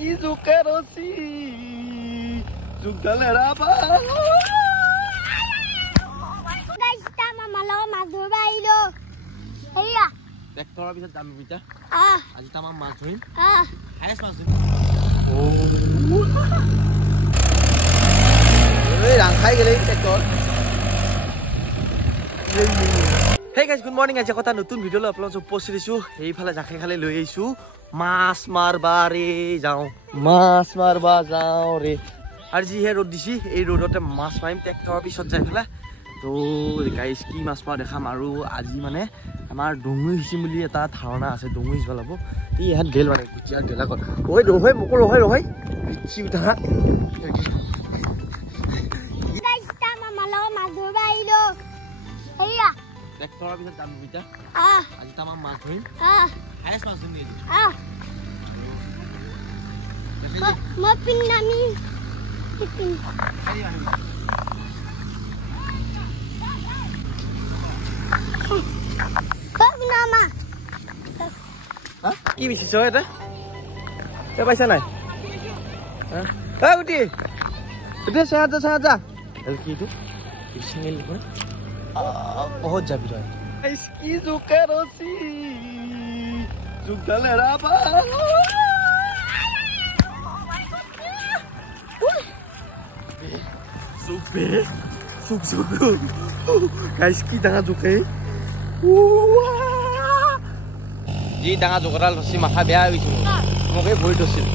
কি জোকে ৰচি জোকডাল এৰাবা ট্ৰেক্টৰৰ পিছত যাম বিটা আজি তামাম মাছ ধৰিম হায়েষ্ট মাছ ধৰিম এই ৰাং খাই গেলে tractor Hey guys, good morning. আজি কথা নতুন ভিডিঅ' লৈ আপোনালোকক উপস্থিত দিছো এইফালে জাখে খালে লৈ আহিছো মাছ মাৰবা ৰে যাওঁ মাছ মাৰবা যাওঁ ৰে আৰু যিহে ৰ'দ দিছি এই ৰ'দতে মাছ মাৰিম ট্ৰেক্টৰৰ পিছত যাই পেলাই তো গাইছ কি মাছ মাৰ দেখাম আৰু আজি মানে আমাৰ ডুঙুই হিচিম বুলি এটা ধাৰণা আছে ডুঙুই হিচবা ল'ব ই ইয়াত গেল মানে কুচিয়াৰ গেলা কথা ঐ ৰহৈ মোকো ৰহৈ পিছি উঠা ট্ৰেক্টৰৰ পিছত যাম বিটা আজি তামাম মাছ ধৰিম হায়েষ্ট মাছ ধৰিম মই পিন্নামি পিন নামা কি বিচিছ এটা তই পাইছা নাই উঠি উঠি চাহা কি এইটো চিঙেল বহুত যাবি তই কি জোকে ৰচি জোকডাল এৰাবা জোকে জোক জোক গাইছ কি ডাঙৰ জোকে যি ডাঙৰ জোকডাল ৰচি মাথা বেয়া হৈ গৈছিল মোক এই ভৰি ধৰিছিল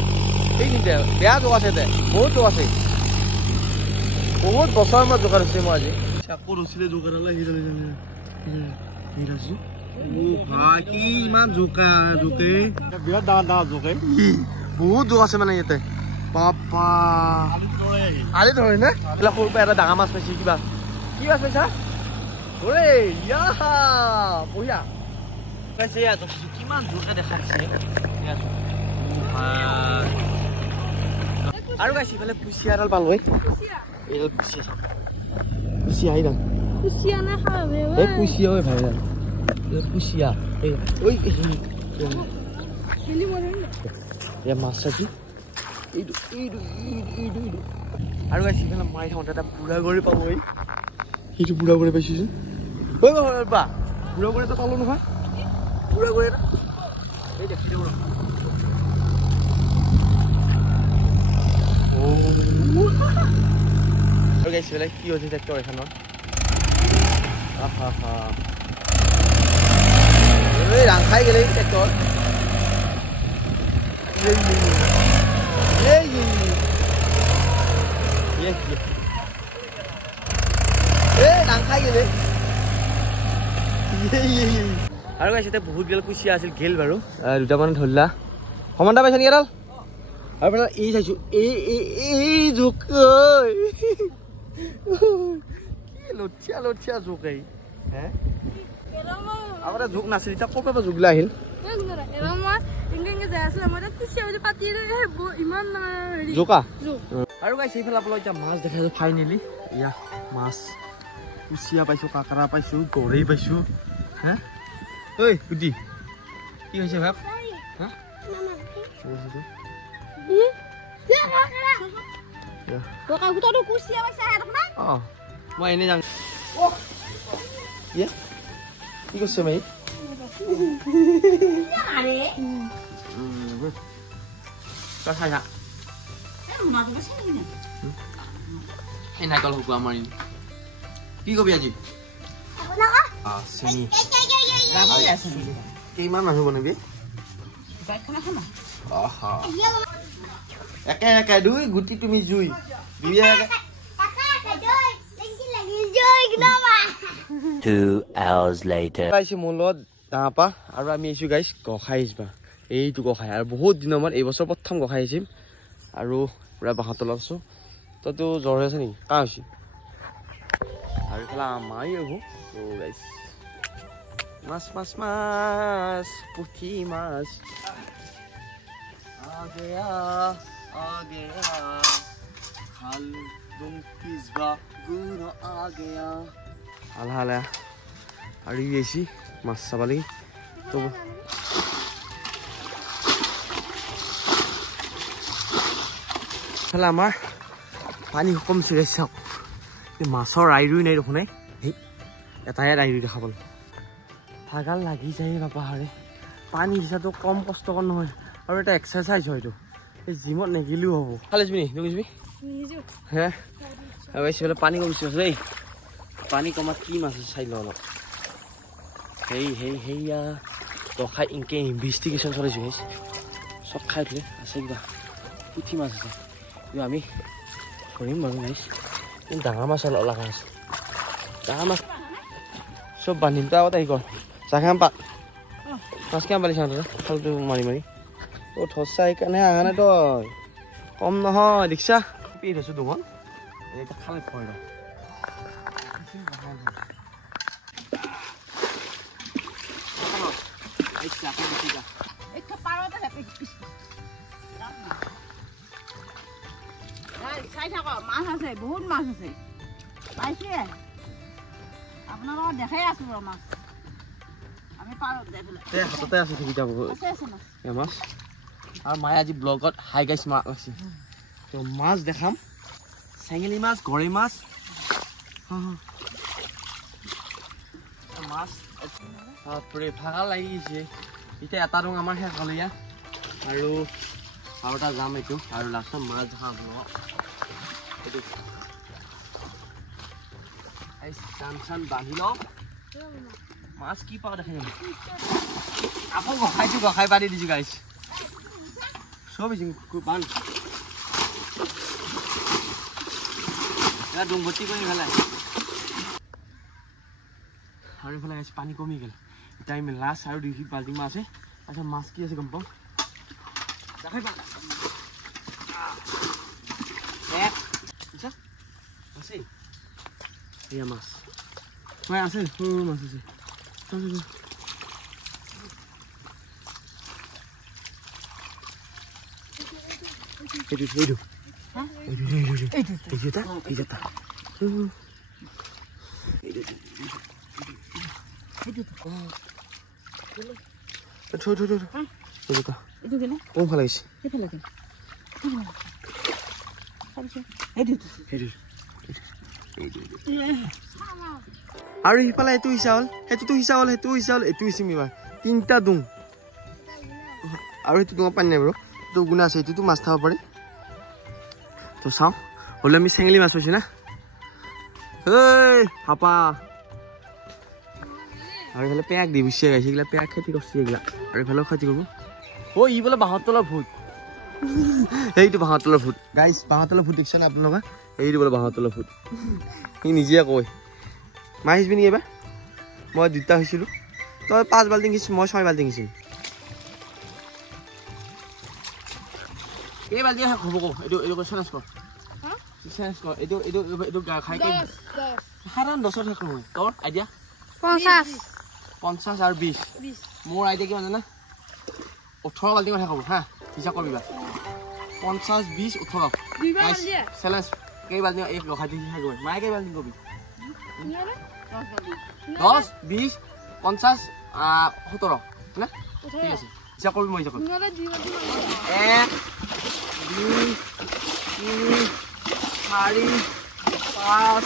এই কিন্তু বেয়া জোক আছে দে বহুত জোক আছে বহুত বছৰ মই জোকা ৰচি মই আজি আকৌ ৰচিলে জোকাডাল কি ইমান জোকা জোকে বিৰাট ডাঙৰ ডাঙৰ জোকে বহুত জোক আছে মানে ইয়াতে বাপা আলি ধৰে নে এইবিলাক সৰুৰ পৰা এটা ডাঙৰ মাছ পাইছে কিবা কি মাছ পাইছা ধৰে বঢ়িয়া পাইছে কিমান জোকে দেখাইছে আৰু গাইছে ইফালে কুচিয়া এডাল পালো এইডাল কুচিয়া চাব কুচিয়া এইডাল কুচিয়া না খাবে এই কুচিয়া ঐ ভাই কুচিয়া ঐ এয়া মাছ চাইছো এইটো আৰু গাইছে ইফালে মাৰি থাকোঁতে এটা বুঢ়া গৰি পাব সেইটো বুঢ়া গৰি পাইছোচোন ঐ বা বুঢ়া গৰি এটা পালো নহয় বুঢ়া গৰি এটা এই দেখি দিব আৰু গাইছে বোলে কি হৈছে ট্ৰেক্টৰ এখনৰ ৰাং খাই গেলে ট্ৰেক্টৰ ৰাং খাই গেলে আৰু গাইছে বহুত গেল কুচিয়া আছিল গেল বাৰু দুটামান ধৰিলা সমানটা পাইছে নেকি এডাল আৰু মানে এই চাইছো এই জোক লঠিয়া লঠিয়া জোক এই হে আগতে জোক নাছিল এতিয়া ক'ৰ পৰা জোকলা আহিল জোকা আৰু গাইছে এইফালে আপোনালোক এতিয়া মাছ দেখাইছো ফাইনেলি এয়া মাছ কুচিয়া পাইছো কাকৰা পাইছো গৰৈ পাইছো হে ঐ গুটি কি হৈছে ভাব হা মই এনে যাম কি কৈছে মাই এই নাইকল শুকুৱা মাৰিম কি কবি আজি কিমান মানুহ বনাবি একে একে দুই গুটি তুমি জুই দুই একে 2 hours later পাইছো মলত দাপা আৰু আমি আইছো গাইছ গখাই আহিবা এইটো গখাই আৰু বহুত দিনৰ মূৰত এই বছৰ প্ৰথম গখাই আহিম আৰু পুৰা বাহত তলাছো তইতো জ্বৰ আছে নেকি কা হৈছে আৰু খেলা মাৰি আহিব তো গাইছ মাছ মাছ মাছ পুঠি মাছ आ गया खाल दुम पिज़्ज़ा गुनो आ गया हाल और ये सी मस्त वाली तो এইফালে আমাৰ পানী কমছে চাওক মাছৰ আইৰুই নাই দেখোন এটাই আইৰুই দেখা পালোঁ ভাগাল লাগি যায় বাপাহাৰে পানী হিচাপটো কম কষ্টকৰ নহয় আৰু এটা এক্সাৰচাইজ হয় এইটো এই জিমত নেগিলেও হ'ব খালে যাবি নি যাবি হে এইফালে পানী কমিছে দেই পানী কমাত কি মাছ আছে চাই ল অলপ হেইয়া ৰখাই ইনকে ইনভেষ্টিগেশ্যন চলাইছোঁ গাইছ চব খাই দিলে আছে কিবা পুঠি মাছ আছে কিন্তু আমি ধৰিম বাৰু গাইছ কিন্তু ডাঙৰ মাছ অলপ লগা আছে ডাঙৰ মাছ চব বান্ধিম তই আগতে আহি কৰ চাহ খাম পাত মাছ কিমান পালি চাওঁ দাদা খালটো মাৰি মাৰি অ' থচা সেইকাৰণে অহা নাই তই কম নহয় দেখিছা পি থৈছোঁ দুখন এতিয়া খালে ভয় ৰ মাছ আছে বহুত মাছ আছে পাইছে আপোনালোকক দেখাই আছো ৰ মাছ আমি পাৰত যাই পেলাই হাততে আছে সুবিধা বহুত মাছ আৰু মায়ে আজি ব্লগত হাই গাইছ মাছ আছে তো মাছ দেখাম চেঙেলী মাছ গৰৈ মাছ মাছ বাপৰে ভাগৰ লাগি গৈছে এতিয়া এটা ৰং আমাৰ শেষ হ'ল ইয়াত আৰু এটা যাম এইটো আৰু লাষ্টত মাছ দেখাম এইটো চান চান বান্ধি লওঁ মাছ কি পাওঁ দেখাই যাম আকৌ গখাই পাতি দিছোঁ গাইছ চব বান এটা ডুংভৰ্তি কৰি পেলাই আৰু এইফালে গাইছ পানী কমি গ'ল এতিয়া আমি লাষ্ট আৰু 2 বাল্টি মাছ আছে তাৰপিছত মাছ কি আছে গম পাওঁ আছে এয়া মাছ হয় আছে সৰু মাছ আছে কোনফালে গৈছে আৰু সিফালে এইটো হিচা হ'ল সেইটোতো হিচা হ'ল সেইটো হিচা হ'ল এইটো হিচিম এইবাৰ 3টা ডুং আৰু সেইটো ডুঙত পানী নাই বাৰু এইটো গুণা আছে এইটোতো মাছ খাব পাৰি তো চাওঁ হ'লে আমি চেঙেলী মাছ পাইছোঁ না হাপা আৰু এইফালে পেয়াক দি বুজিছে গাইছে এইগিলা পেয়াক খেতি কৰিছে এইগিলা আৰু এইফালেও খেতি কৰিব অ' ই বোলে বাঁহৰ তলৰ ভূত এইটো বাঁহৰ তলৰ ভূত গাইছ বাঁহৰ তলৰ ভূত দেখিছে না আপোনালোকে এইটো বোলে বাঁহৰ তলৰ ভূত সি নিজে কয় মাছ আহিবি নেকি এইবাৰ মই 2টা হৈছিলোঁ তই 5 বাল্টিং সিঁচিছোঁ মই 6 বাল্টিং সিঁচিম এই বাল্টি শেষ হ'ব এইটো চেলেঞ্জ কৰ এইটো খাই সাধাৰণ 10ত শেষ নহয় তোৰ আইডিয়া 50 আৰু 20 মোৰ আইডিয়া কিমান জানা 18 বাল্টিঙত শেষ হ'ব হা হিচাপ কৰিবা 50 20 18 চেলেঞ্জ কেই বাল্টিং এক ৰখাই দি শেষ হয় মায়ে কেই বাল্টিং কবি 10 20 50 17 না ঠিক আছে হিচাপ কৰিবি মই হিচাপ কৰিম 1 2 3 4 5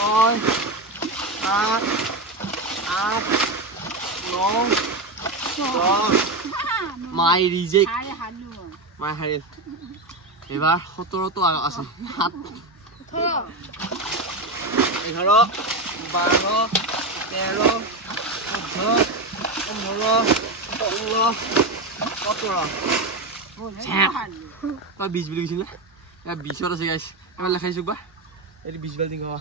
6 7 8 9 10 মাই ৰিজেক্ট মাই হাৰিল এবাৰ 17টো আছে 7 11 12 13 14 15 16 17 তই 20 বুলি কৈছিল না 20ত আছে গাইছ এবাৰ লেখাইছোঁ বা এইটো 20 বাল্টিং হ'ব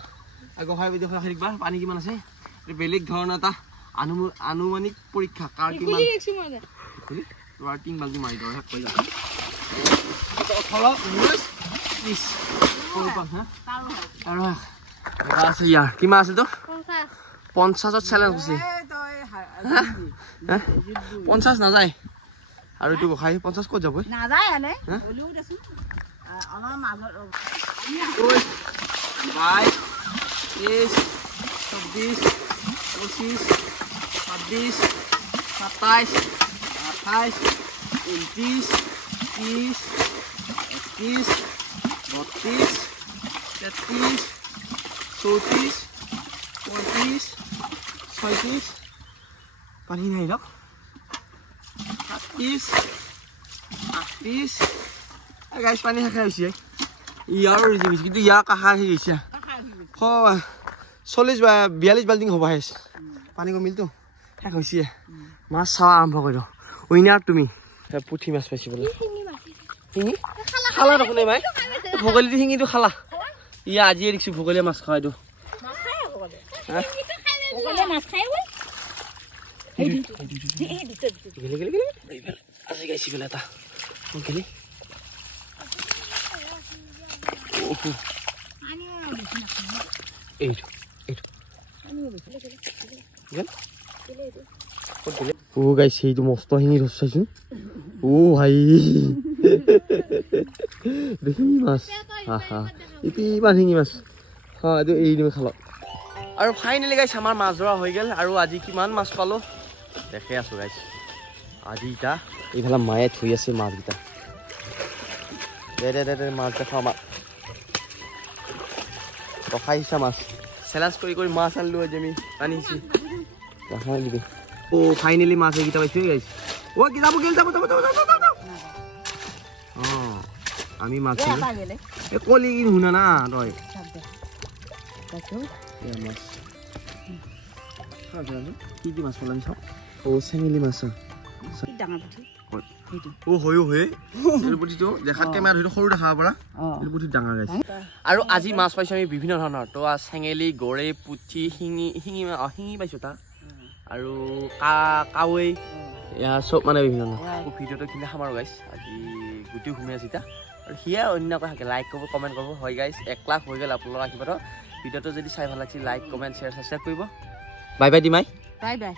আকৌ খাই দেখোন ৰাখিবা পানী কিমান আছে এইটো বেলেগ ধৰণৰ এটা আনুমানিক পৰীক্ষা কাৰ কিমান তোমাৰ 3 বাল্টি মাৰি দিওঁ শেষ কৰি যাম 18 19 20 আৰু আছে ইয়াৰ কিমান আছিল তোৰ 50ত চেলেঞ্জ হৈছে 50 নাযায় আৰু এইটো খাই 50 ক'ত যাব নাযায় এনে বলিও দেচোন অলপ মাজত 22 23 24 25 26 27 28 29 30 31 32 33 34 35 36 পানী নাই ৰক 37 38 গাইছ পানী খাই হৈছে ইয়াৰ ৰিজিবিছ কিন্তু ইয়াৰ কাহা হৈ গৈছে 40 বা 42 বাল্টিং হ'ব আহিছ পানী কমিলতো শেষ হৈছে মাছ চাৱা আৰম্ভ কৰিলোঁ উইনাৰ তুমি পুঠি মাছ পাইছি বোলে শিঙি খালা দেখোন মাই ভোগলীটো শিঙিটো খালা ইয়া আজিয়ে দেখিছোঁ ভোগলীয়া মাছ খাই দিওঁ আজি গাইছি বোলে এটা গেলি এইটো এইটো ও গাইছে এইটো মস্ত শিঙি ধৰ চাইছোন ও ভাই শিঙি মাছ ইটো ইমান শিঙি মাছ এইটো এৰি দিম খালক আৰু ফাইনেলি গাইছ আমাৰ মাছ ধৰা হৈ গ'ল আৰু আজি কিমান মাছ পালোঁ দেখে আছোঁ গাইছ আজি এতিয়া এইফালে মায়ে থৈ আছে মাছকেইটা দে মাছ দেখাওঁ আমাক ৰখাই আহিছা মাছ চেলেঞ্জ কৰি কৰি মাছ আনিলোঁ আজি আমি আনিছি ৰখাই দিবি ও ফাইনেলি মাছ এইকেইটা পাইছোঁ গাইছ ও কি যাব আমি মাছ কলি কি শুনা না তই কি কি মাছ পালাম চাওঁ ও চেঙেলি মাছ ও হয়ো হয় পুঠিটো দেখাত কেমেৰা ধৰি সৰু দেখা পৰা পুঠি ডাঙৰ গাইছে আৰু আজি মাছ পাইছোঁ আমি বিভিন্ন ধৰণৰ তো চেঙেলি গৰৈ পুঠি শিঙি শিঙি পাইছোঁ তাত আৰু কাৱৈ ইয়াৰ চব মানে বিভিন্ন ধৰণৰ ভিডিঅ'টো কিনে খাম আৰু গাইছ আজি গোটেই ঘূমি আছে এতিয়া আৰু সিয়ে অন্যকৈ থাকে লাইক কৰিব কমেণ্ট কৰিব হয় গাইছ 1 লাখ হৈ গ'ল আপোনালোকৰ আশীৰ্বাদত ভিডিঅ'টো যদি চাই ভাল লাগিছে লাইক কমেণ্ট শ্বেয়াৰ ছাবস্ক্ৰাইব কৰিব বাই বাই দিমাই বাই বাই